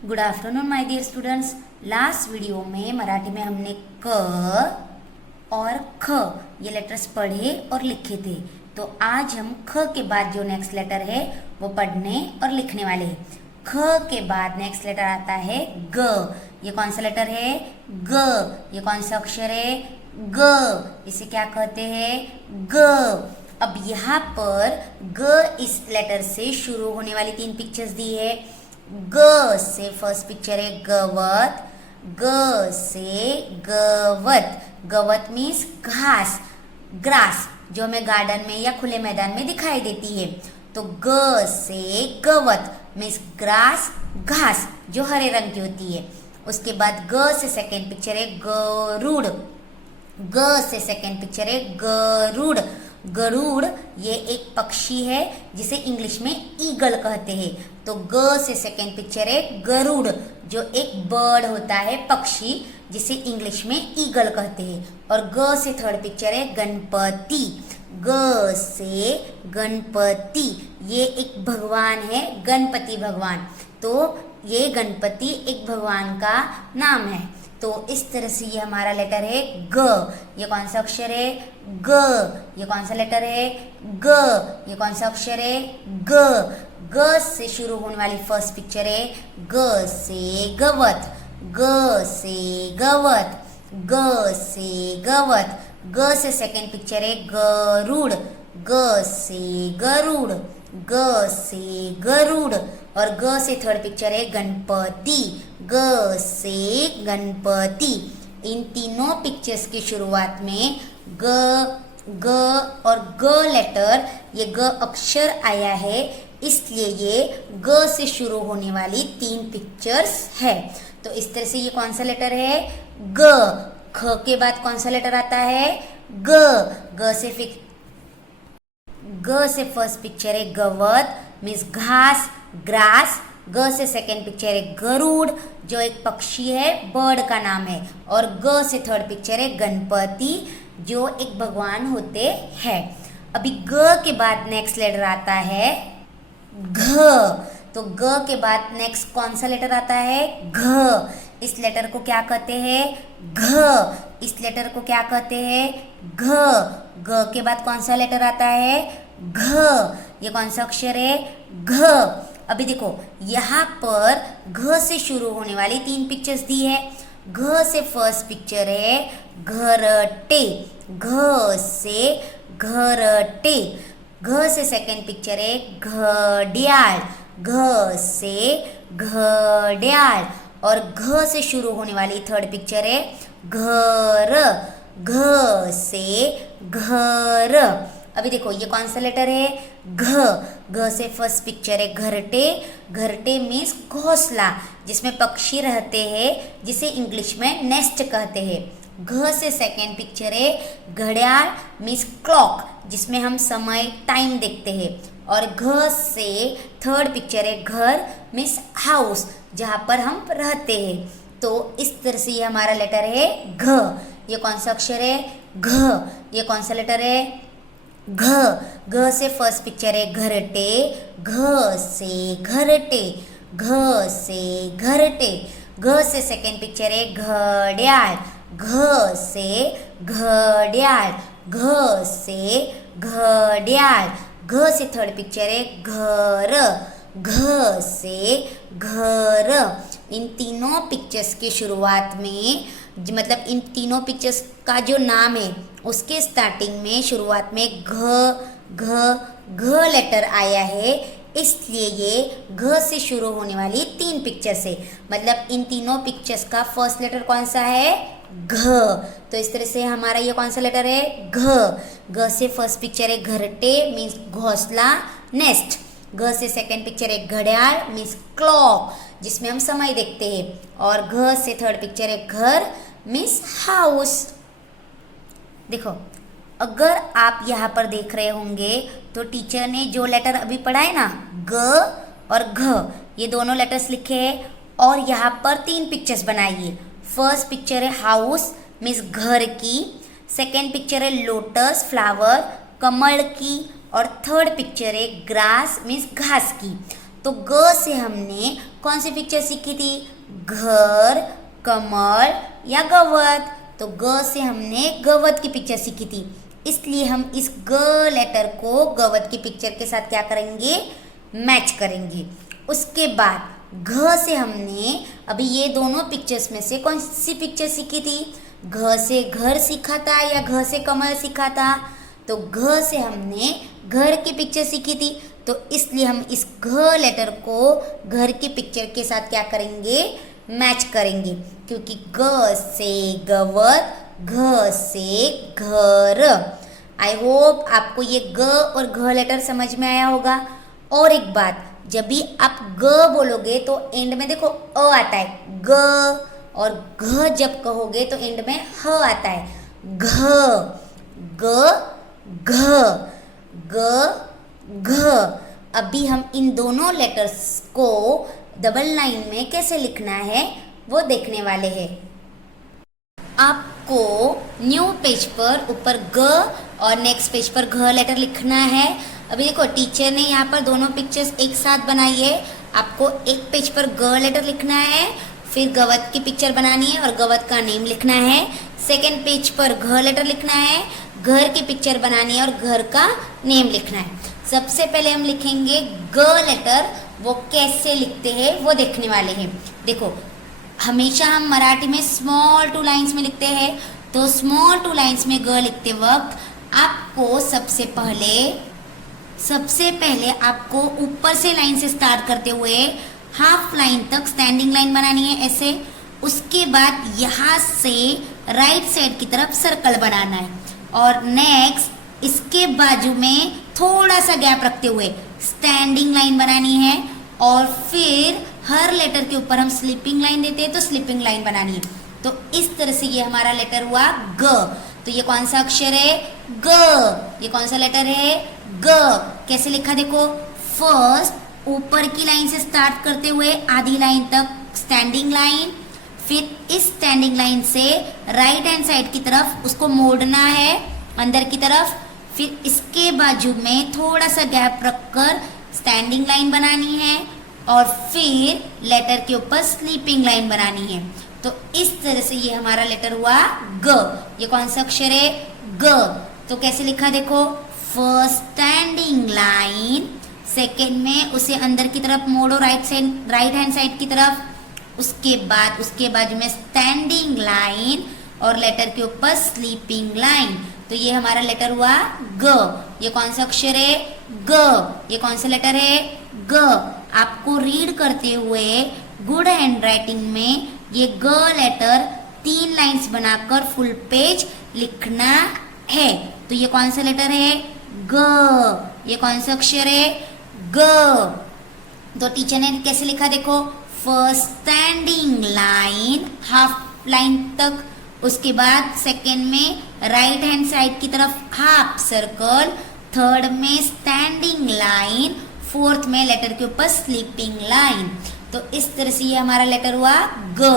Good afternoon my dear students. Last video में मराठी में हमने क और ख ये लेटर्स पढ़े और लिखे थे। तो आज हम ख के बाद जो नेक्स्ट लेटर है वो पढ़ने और लिखने वाले हैं। ख के बाद नेक्स्ट लेटर आता है ग। ये कौन सा लेटर है? ग। ये कौन सा अक्षर है? ग। इसे क्या कहते हैं? ग। अब यहाँ पर ग इस लेटर से शुरू होने वाली 3 पिक्चर्स दी है। ग से फर्स्ट पिक्चर है गवत। ग से गवत। गवत मीन्स घास, ग्रास, जो हमें गार्डन में या खुले मैदान में दिखाई देती है। तो ग से गवत मीन्स ग्रास, घास जो हरे रंग की होती है। उसके बाद ग से सेकेंड पिक्चर है गरुड़। ग से सेकेंड पिक्चर है गरुड़। गरुड़ ये एक पक्षी है जिसे इंग्लिश में ईगल कहते हैं। तो ग से सेकेंड पिक्चर है गरुड़, जो एक बर्ड होता है, पक्षी, जिसे इंग्लिश में ईगल कहते हैं। और ग से थर्ड पिक्चर है गणपति। ग से गणपति, ये एक भगवान है, गणपति भगवान। तो ये गणपति एक भगवान का नाम है। तो इस तरह से ये हमारा लेटर है ग। ये कौन सा अक्षर है? ग। ये कौन सा लेटर है? ग। ये कौन सा अक्षर है? ग। ग से शुरू होने वाली फर्स्ट पिक्चर है ग से गवत। ग से गवत। ग से गवत। ग से सेकेंड पिक्चर है गरुड़। ग से गरुड़। ग से गरुड़। और ग से थर्ड पिक्चर है गणपति। ग से गणपति। इन तीनों पिक्चर्स की शुरुआत में ग, ग और ग लेटर, ये ग अक्षर आया है, इसलिए ये ग से शुरू होने वाली 3 पिक्चर्स है। तो इस तरह से ये कौन सा लेटर है? ग। ख के बाद कौन सा लेटर आता है? ग। ग से फर्स्ट पिक्चर है गवत मीन्स घास, ग्रास। ग से सेकेंड पिक्चर है गरुड़, जो एक पक्षी है, बर्ड का नाम है। और ग से थर्ड पिक्चर है गणपति, जो एक भगवान होते हैं। अभी ग के बाद नेक्स्ट लेटर आता है घ। तो ग के बाद नेक्स्ट कौन सा लेटर आता है? घ। इस लेटर को क्या कहते हैं? घ। इस लेटर को क्या कहते हैं? घ। ग के बाद कौन सा लेटर आता है? घ। ये कौन सा अक्षर है? घ। अभी देखो यहाँ पर घ से शुरू होने वाली 3 पिक्चर्स दी है। घ से फर्स्ट पिक्चर है घरटे। घ से घरटे। घ से सेकेंड पिक्चर है घड़ियाल। घ से घड़ियाल। और घ से शुरू होने वाली थर्ड पिक्चर है घर। घ से घर। अभी देखो ये कौन सा लेटर है? घ। घ से फर्स्ट पिक्चर है घरटे। घरटे मीन्स घोंसला, जिसमें पक्षी रहते हैं, जिसे इंग्लिश में नेस्ट कहते हैं। घ से सेकेंड पिक्चर है घड़ियाल मीन्स क्लॉक, जिसमें हम समय, टाइम देखते हैं। और घ से थर्ड पिक्चर है घर मीन्स हाउस, जहाँ पर हम रहते हैं। तो इस तरह से ये हमारा लेटर है घ। ये कौन सा अक्षर है? घ। ये कौन सा लेटर है? घ। घ से फर्स्ट पिक्चर है घरटे। घ से घरटे। घ से घरटे। घ से सेकेंड पिक्चर है घड़ियाल। घ से घड़ियाल। घ से घड़ियाल। घ से थर्ड पिक्चर है घर। घ से घर। इन तीनों पिक्चर्स की शुरुआत में, मतलब इन तीनों पिक्चर्स का जो नाम है उसके स्टार्टिंग में शुरुआत में घ लेटर आया है, इसलिए ये घ से शुरू होने वाली 3 पिक्चर्स है। मतलब इन तीनों पिक्चर्स का फर्स्ट लेटर कौन सा है? घ। तो इस तरह से हमारा ये कौन सा लेटर है? घ। घ से फर्स्ट पिक्चर है घरटे मीन्स घोंसला, नेस्ट। घ से सेकेंड पिक्चर है घड़ियाल मीन्स क्लॉक, जिसमें हम समय देखते हैं। और घ से थर्ड पिक्चर है घर मीन्स हाउस। देखो अगर आप यहाँ पर देख रहे होंगे तो टीचर ने जो लेटर अभी पढ़ा है ना, ग और घ, ये दोनों लेटर्स लिखे हैं और यहाँ पर 3 पिक्चर्स बनाई है। फर्स्ट पिक्चर है हाउस मीन्स घर की। सेकेंड पिक्चर है लोटस फ्लावर, कमल की। और थर्ड पिक्चर है ग्रास मीन्स घास की। तो ग से हमने कौन सी पिक्चर सीखी थी? घर, कमल या गवत। तो ग से हमने गवत की पिक्चर सीखी थी, इसलिए हम इस ग लेटर को गवत की पिक्चर के साथ क्या करेंगे? मैच करेंगे। उसके बाद घ से हमने अभी ये दोनों पिक्चर्स में से कौन सी पिक्चर सीखी थी? घ से घर सीखा था या घ से कमल सीखा था? तो घ से हमने घर की पिक्चर सीखी थी, तो इसलिए हम इस घ लेटर को घर की पिक्चर के साथ क्या करेंगे? मैच करेंगे, क्योंकि ग से गवत, घ से घर। आई होप आपको ये ग और घ लेटर समझ में आया होगा। और एक बात, जब भी आप ग बोलोगे तो एंड में देखो अ आता है, ग, और घ जब कहोगे तो एंड में ह आता है, घ, ग, घ, ग, घ। अभी हम इन दोनों लेटर्स को डबल लाइन में कैसे लिखना है वो देखने वाले हैं। आपको न्यू पेज पर ऊपर ग और नेक्स्ट पेज पर घ लेटर लिखना है। अभी देखो टीचर ने यहाँ पर दोनों पिक्चर्स एक साथ बनाई है। आपको एक पेज पर ग लेटर लिखना है, फिर गवत की पिक्चर बनानी है और गवत का नेम लिखना है। सेकेंड पेज पर घ लेटर लिखना है, घर की पिक्चर बनानी है और घर का नेम लिखना है। सबसे पहले हम लिखेंगे ग लेटर, वो कैसे लिखते हैं वो देखने वाले हैं। देखो, हमेशा हम मराठी में स्मॉल टू लाइंस में लिखते हैं, तो स्मॉल टू लाइंस में ग लिखते वक्त आपको सबसे पहले आपको ऊपर से लाइन से स्टार्ट करते हुए हाफ लाइन तक स्टैंडिंग लाइन बनानी है ऐसे। उसके बाद यहाँ से राइट साइड की तरफ सर्कल बनाना है और नेक्स्ट इसके बाजू में थोड़ा सा गैप रखते हुए स्टैंडिंग लाइन बनानी है और फिर हर लेटर के ऊपर हम स्लीपिंग लाइन देते हैं तो स्लीपिंग लाइन बनानी है। तो इस तरह से ये हमारा लेटर हुआ ग। तो ये कौन सा अक्षर है? ग। ये कौन सा लेटर है? ग। कैसे लिखा देखो, फर्स्ट ऊपर की लाइन से स्टार्ट करते हुए आधी लाइन तक स्टैंडिंग लाइन, फिर इस स्टैंडिंग लाइन से राइट हैंड साइड की तरफ उसको मोड़ना है अंदर की तरफ, फिर इसके बाजू में थोड़ा सा गैप रखकर स्टैंडिंग लाइन बनानी है और फिर लेटर के ऊपर स्लीपिंग लाइन बनानी है। तो इस तरह से ये हमारा लेटर हुआ ग। ये कौन सा अक्षर है? ग। तो कैसे लिखा देखो, फर्स्ट स्टैंडिंग लाइन, सेकेंड में उसे अंदर की तरफ मोड़ो राइट हैंड साइड की तरफ, उसके बाजू में स्टैंडिंग लाइन और लेटर के ऊपर स्लीपिंग लाइन। तो ये हमारा लेटर हुआ ग। ये कौन सा अक्षर है? ग। ये कौन सा लेटर है? ग। आपको रीड करते हुए गुड हैंड राइटिंग में ये ग लेटर 3 लाइंस बनाकर फुल पेज लिखना है। तो ये कौन सा लेटर है? ग। ये कौन सा अक्षर है? ग। तो टीचर ने कैसे लिखा देखो, first standing line half line तक, उसके बाद सेकेंड में राइट हैंड साइड की तरफ हाफ सर्कल, थर्ड में स्टैंडिंग लाइन, फोर्थ में लेटर के ऊपर स्लीपिंग लाइन। तो इस तरह से ये हमारा लेटर हुआ ग।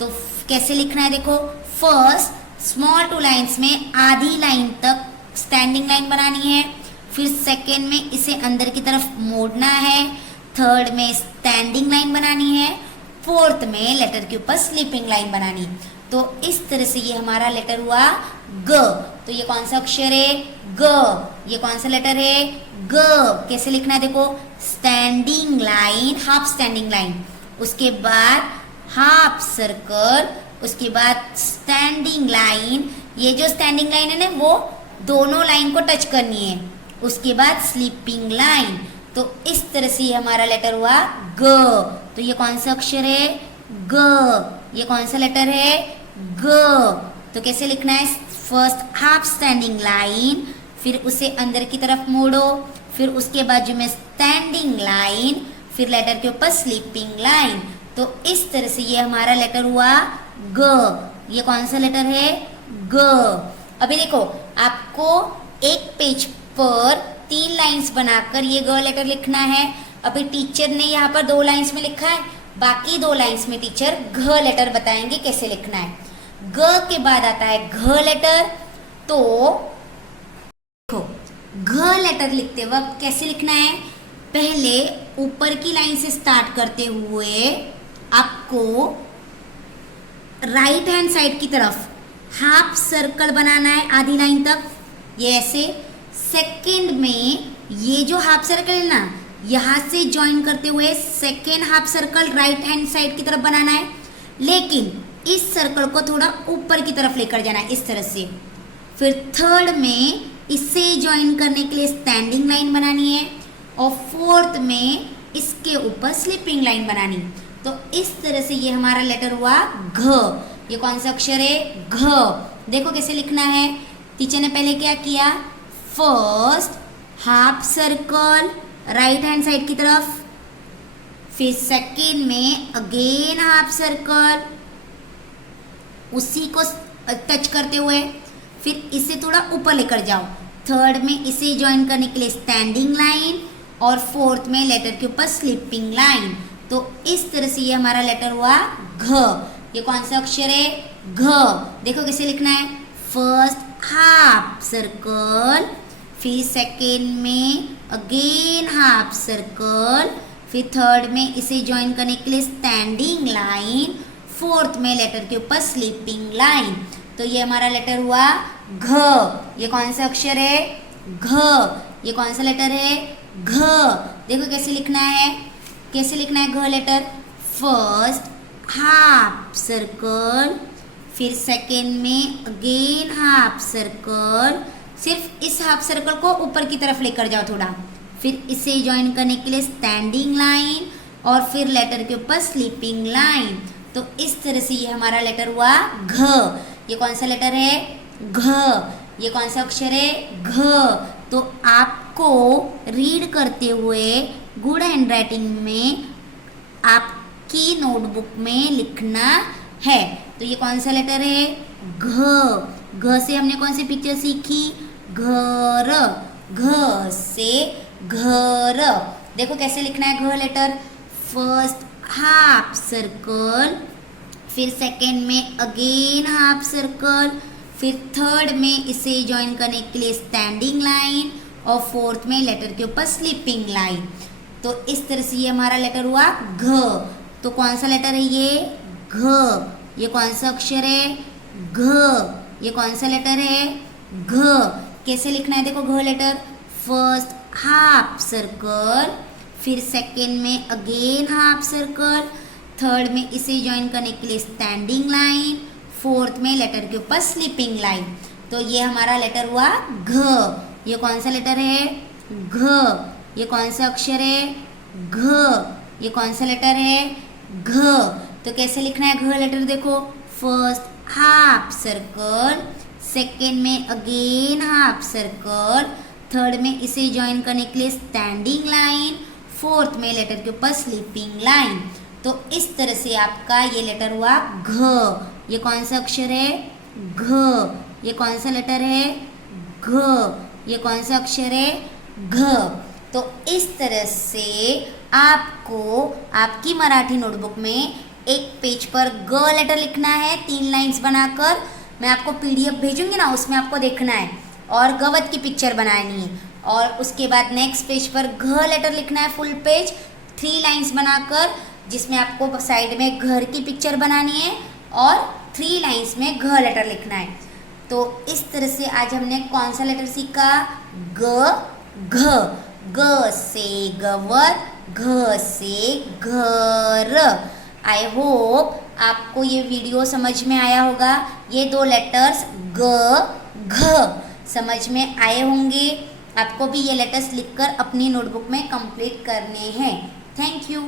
तो कैसे लिखना है देखो, फर्स्ट स्मॉल टू लाइंस में आधी लाइन तक स्टैंडिंग लाइन बनानी है, फिर सेकेंड में इसे अंदर की तरफ मोड़ना है, थर्ड में स्टैंडिंग लाइन बनानी है, फोर्थ में लेटर के ऊपर स्लीपिंग लाइन बनानी। तो इस तरह से ये हमारा लेटर हुआ ग। तो ये कौन सा अक्षर है? ग। ये कौन सा लेटर है? ग। कैसे लिखना है देखो, standing line, half standing line, उसके बाद हाफ सर्कल, उसके बाद स्टैंडिंग लाइन। ये जो स्टैंडिंग लाइन है ना वो दोनों लाइन को टच करनी है, उसके बाद स्लीपिंग लाइन। तो इस तरह से ये हमारा लेटर हुआ ग। तो ये कौन सा अक्षर है? ग। ये कौन सा लेटर है? ग। तो कैसे लिखना है, फर्स्ट हाफ स्टैंडिंग लाइन, फिर उसे अंदर की तरफ मोड़ो, फिर उसके बाजू में स्टैंडिंग लाइन, फिर लेटर के ऊपर स्लीपिंग लाइन। तो इस तरह से ये हमारा लेटर हुआ ग। ये कौन सा लेटर है? ग। अभी देखो, आपको एक पेज पर 3 लाइंस बनाकर ये ग लेटर लिखना है। अभी टीचर ने यहाँ पर 2 लाइंस में लिखा है, बाकी 2 लाइंस में टीचर घ लेटर बताएंगे कैसे लिखना है। ग के बाद आता है घ लेटर। तो देखो, घ लेटर लिखते वक्त कैसे लिखना है, पहले ऊपर की लाइन से स्टार्ट करते हुए आपको राइट हैंड साइड की तरफ हाफ सर्कल बनाना है आधी लाइन तक, ये ऐसे। सेकंड में ये जो हाफ सर्कल है ना, यहाँ से ज्वाइन करते हुए second half circle right hand side की तरफ बनाना है, लेकिन इस सर्कल को थोड़ा ऊपर की तरफ लेकर जाना है इस तरह से। फिर थर्ड में इसे ज्वाइन करने के लिए स्टैंडिंग लाइन बनानी है, और फोर्थ में इसके ऊपर स्लिपिंग लाइन बनानी। तो इस तरह से ये हमारा लेटर हुआ घ। ये कौन सा अक्षर है? घ। देखो कैसे लिखना है। टीचर ने पहले क्या किया, first half circle right hand side की तरफ, फिर सेकेंड में अगेन हाफ सर्कल उसी को टच करते हुए, फिर इसे थोड़ा ऊपर लेकर जाओ। थर्ड में इसे ज्वाइन करने के लिए स्टैंडिंग लाइन, और फोर्थ में लेटर के ऊपर स्लिपिंग लाइन। तो इस तरह से ये हमारा लेटर हुआ घ। ये कौन सा अक्षर है? घ। देखो कैसे लिखना है। फर्स्ट हाफ सर्कल, फिर सेकेंड में अगेन हाफ सर्कल, फिर थर्ड में इसे ज्वाइन करने के लिए स्टैंडिंग लाइन, फोर्थ में लेटर के ऊपर स्लीपिंग लाइन। तो ये हमारा लेटर हुआ घ। ये कौन सा अक्षर है? घ। ये कौन सा लेटर है? घ। देखो कैसे लिखना है। कैसे लिखना है घ लेटर? फर्स्ट हाफ सर्कल, फिर सेकेंड में अगेन हाफ सर्कल, सिर्फ इस हाफ सर्कल को ऊपर की तरफ लेकर जाओ थोड़ा, फिर इसे ज्वाइन करने के लिए स्टैंडिंग लाइन, और फिर लेटर के ऊपर स्लीपिंग लाइन। तो इस तरह से ये हमारा लेटर हुआ घ। ये कौन सा लेटर है? घ। ये कौन सा अक्षर है? घ। तो आपको रीड करते हुए गुड हैंड राइटिंग में आपकी नोटबुक में लिखना है। तो ये कौन सा लेटर है? घ। घ से हमने कौन सी पिक्चर सीखी? घर। घ से घर। देखो कैसे लिखना है घ लेटर। फर्स्ट हाफ सर्कल, फिर सेकेंड में अगेन हाफ सर्कल, फिर थर्ड में इसे ज्वाइन करने के लिए स्टैंडिंग लाइन, और फोर्थ में लेटर के ऊपर स्लीपिंग लाइन। तो इस तरह से ये हमारा लेटर हुआ घ। तो कौन सा लेटर है ये? घ। ये कौन सा अक्षर है? घ। ये कौन सा लेटर है? घ। कैसे लिखना है? देखो घ लेटर। फर्स्ट हाफ सर्कल, फिर सेकेंड में अगेन हाफ सर्कल, थर्ड में इसे ज्वाइन करने के लिए स्टैंडिंग लाइन, फोर्थ में लेटर के ऊपर स्लीपिंग लाइन। तो ये हमारा लेटर हुआ घ। ये कौन सा लेटर है? घ। ये कौन सा अक्षर है? घ। ये कौन सा लेटर है? घ। तो कैसे लिखना है घ लेटर? देखो फर्स्ट हाफ सर्कल, सेकेंड में अगेन हाफ सर्कल, थर्ड में इसे ज्वाइन करने के लिए स्टैंडिंग लाइन, फोर्थ में लेटर के ऊपर स्लीपिंग लाइन। तो इस तरह से आपका ये लेटर हुआ घ। ये कौन सा अक्षर है? घ। ये कौन सा लेटर है? घ। ये कौन सा अक्षर है? घ। तो इस तरह से आपको आपकी मराठी नोटबुक में एक पेज पर ग लेटर लिखना है 3 लाइंस बनाकर। मैं आपको पीडीएफ भेजूंगी ना, उसमें आपको देखना है, और गवत की पिक्चर बनानी है। और उसके बाद नेक्स्ट पेज पर घ लेटर लिखना है फुल पेज 3 लाइंस बनाकर, जिसमें आपको साइड में घर की पिक्चर बनानी है और 3 लाइंस में घ लेटर लिखना है। तो इस तरह से आज हमने कौन सा लेटर सीखा? ग। घ। ग से गवत, घ से घर। आई होप आपको ये वीडियो समझ में आया होगा। ये 2 लेटर्स ग घ समझ में आए होंगे। आपको भी ये लेटर्स लिखकर अपनी नोटबुक में कंप्लीट करने हैं। Thank you.